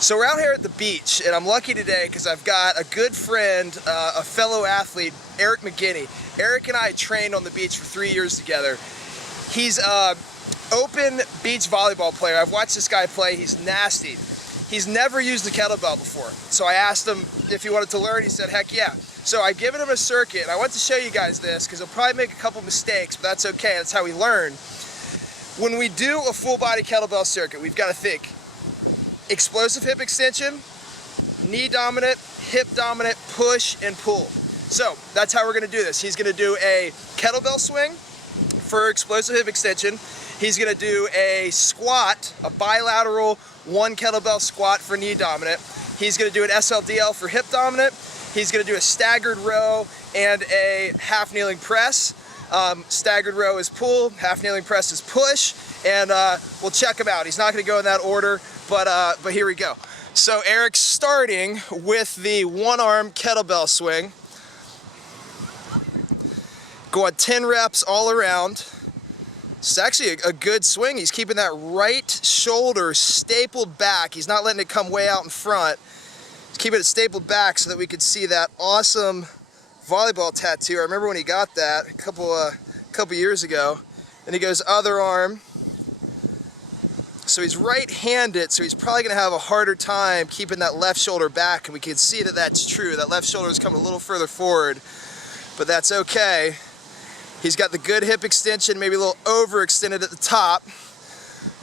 So we're out here at the beach, and I'm lucky today because I've got a good friend, a fellow athlete, Eric McGuiney. Eric and I trained on the beach for 3 years together. He's an open beach volleyball player. I've watched this guy play. He's nasty. He's never used a kettlebell before. So I asked him if he wanted to learn. He said, heck yeah. So I've given him a circuit, and I want to show you guys this because he'll probably make a couple mistakes, but that's okay. That's how we learn. When we do a full body kettlebell circuit, we've got to think explosive hip extension, knee dominant, hip dominant, push and pull. So that's how we're going to do this. He's going to do a kettlebell swing for explosive hip extension. He's going to do a squat, a bilateral one kettlebell squat for knee dominant. He's going to do an SLDL for hip dominant. He's going to do a staggered row and a half kneeling press. Staggered row is pull, half kneeling press is push, and we'll check him out. He's not going to go in that order, but here we go. So Eric's starting with the one arm kettlebell swing. Going 10 reps all around. It's actually a good swing. He's keeping that right shoulder stapled back. He's not letting it come way out in front. He's keeping it stapled back so that we could see that awesome volleyball tattoo. I remember when he got that a couple years ago. Then he goes other arm. So he's right-handed, so he's probably going to have a harder time keeping that left shoulder back, and we can see that that's true. That left shoulder is coming a little further forward, but that's okay. He's got the good hip extension, maybe a little overextended at the top,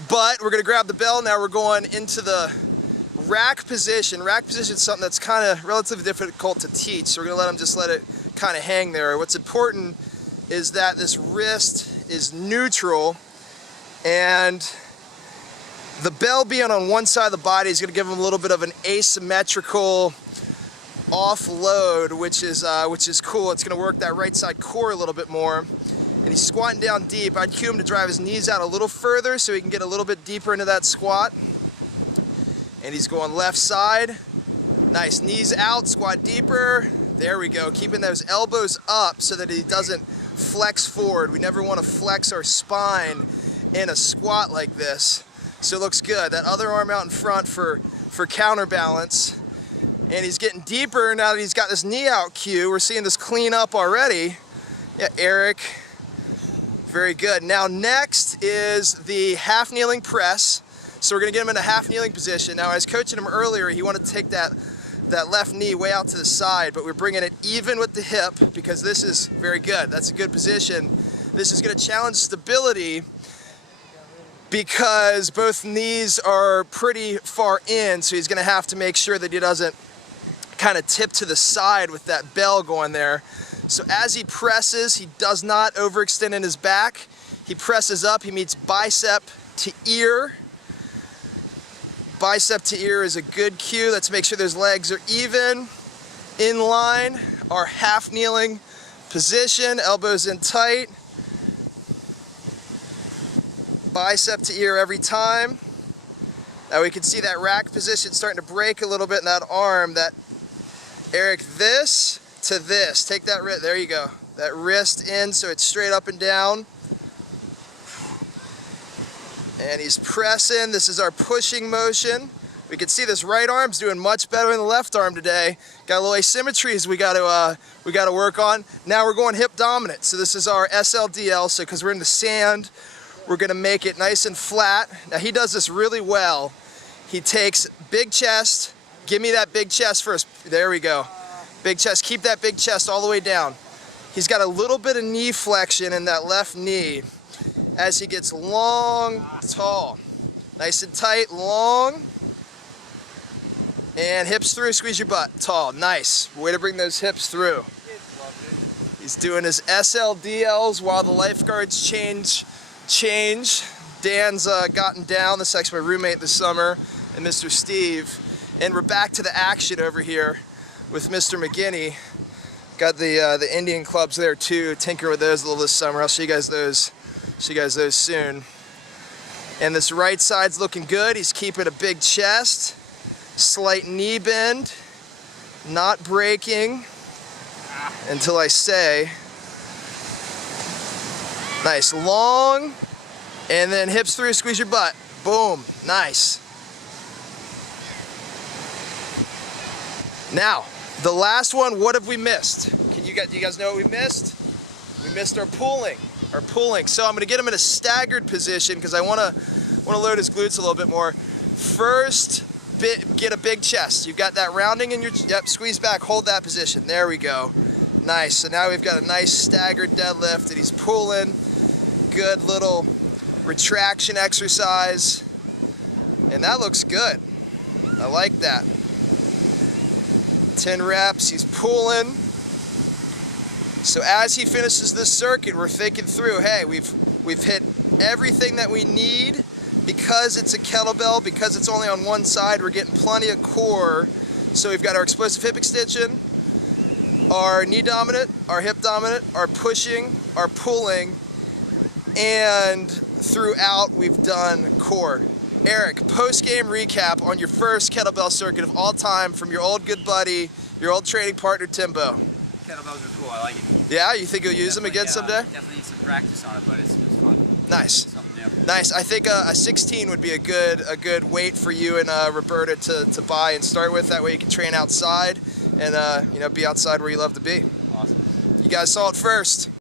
but we're going to grab the bell now. We're going into the rack position. Rack position is something that's kind of relatively difficult to teach, so we're going to let it kind of hang there. What's important is that this wrist is neutral, and the bell being on one side of the body is going to give him a little bit of an asymmetrical offload, which is cool. It's going to work that right side core a little bit more. And he's squatting down deep. I'd cue him to drive his knees out a little further so he can get a little bit deeper into that squat. And he's going left side. Nice, knees out, squat deeper. There we go. Keeping those elbows up so that he doesn't flex forward. We never want to flex our spine in a squat like this. So it looks good. That other arm out in front for counterbalance. And he's getting deeper now that he's got this knee out cue. We're seeing this clean up already. Yeah, Eric. Very good. Now next is the half kneeling press. So we're going to get him in a half kneeling position. Now I was coaching him earlier. He wanted to take that left knee way out to the side, but we're bringing it even with the hip because this is very good. That's a good position. This is going to challenge stability because both knees are pretty far in, so he's going to have to make sure that he doesn't kind of tip to the side with that bell going there. So as he presses, he does not overextend in his back. He presses up, he meets bicep to ear. Bicep to ear is a good cue. Let's make sure those legs are even, in line. Our half kneeling position, elbows in tight. Bicep to ear every time. Now we can see that rack position starting to break a little bit in that arm. That Eric, this to this. Take that wrist, there you go. That wrist in so it's straight up and down. And he's pressing. This is our pushing motion. We can see this right arm's doing much better than the left arm today. Got a little asymmetries we got to work on. Now we're going hip dominant. So this is our SLDL. So because we're in the sand, we're going to make it nice and flat. Now he does this really well. He takes big chest. Give me that big chest first. There we go. Big chest. Keep that big chest all the way down. He's got a little bit of knee flexion in that left knee as he gets long, tall. Nice and tight, long. And hips through, squeeze your butt. Tall, nice. Way to bring those hips through. He's doing his SLDLs while the lifeguards change. Dan's gotten down. This is actually my roommate this summer, and Mr. Steve. And we're back to the action over here with Mr. McGuiney. Got the Indian clubs there too. Tinker with those a little this summer. I'll show you guys those soon. And this right side's looking good. He's keeping a big chest. Slight knee bend. Not breaking until I say. Nice, long. And then hips through, squeeze your butt. Boom, nice. Now, the last one, what have we missed? Do you guys know what we missed? We missed our pulling. So I'm gonna get him in a staggered position because I wanna load his glutes a little bit more. First, get a big chest. You've got that rounding in your, yep, squeeze back, hold that position. There we go. Nice, so now we've got a nice staggered deadlift that he's pulling. Good little retraction exercise. And that looks good. I like that. 10 reps, he's pulling. So as he finishes this circuit, we're thinking through, hey, we've hit everything that we need. Because it's a kettlebell, because it's only on one side, we're getting plenty of core. So we've got our explosive hip extension, our knee dominant, our hip dominant, our pushing, our pulling, and throughout we've done core. Eric, post-game recap on your first kettlebell circuit of all time from your old good buddy, your old training partner, Timbo. Kettlebells are cool, I like it. Yeah, you think you'll use them again someday? Definitely need some practice on it, but it's fun. Nice. Something new. Nice. I think a 16 would be a good weight for you and Roberta to buy and start with. That way you can train outside and you know, be outside where you love to be. Awesome. You guys saw it first.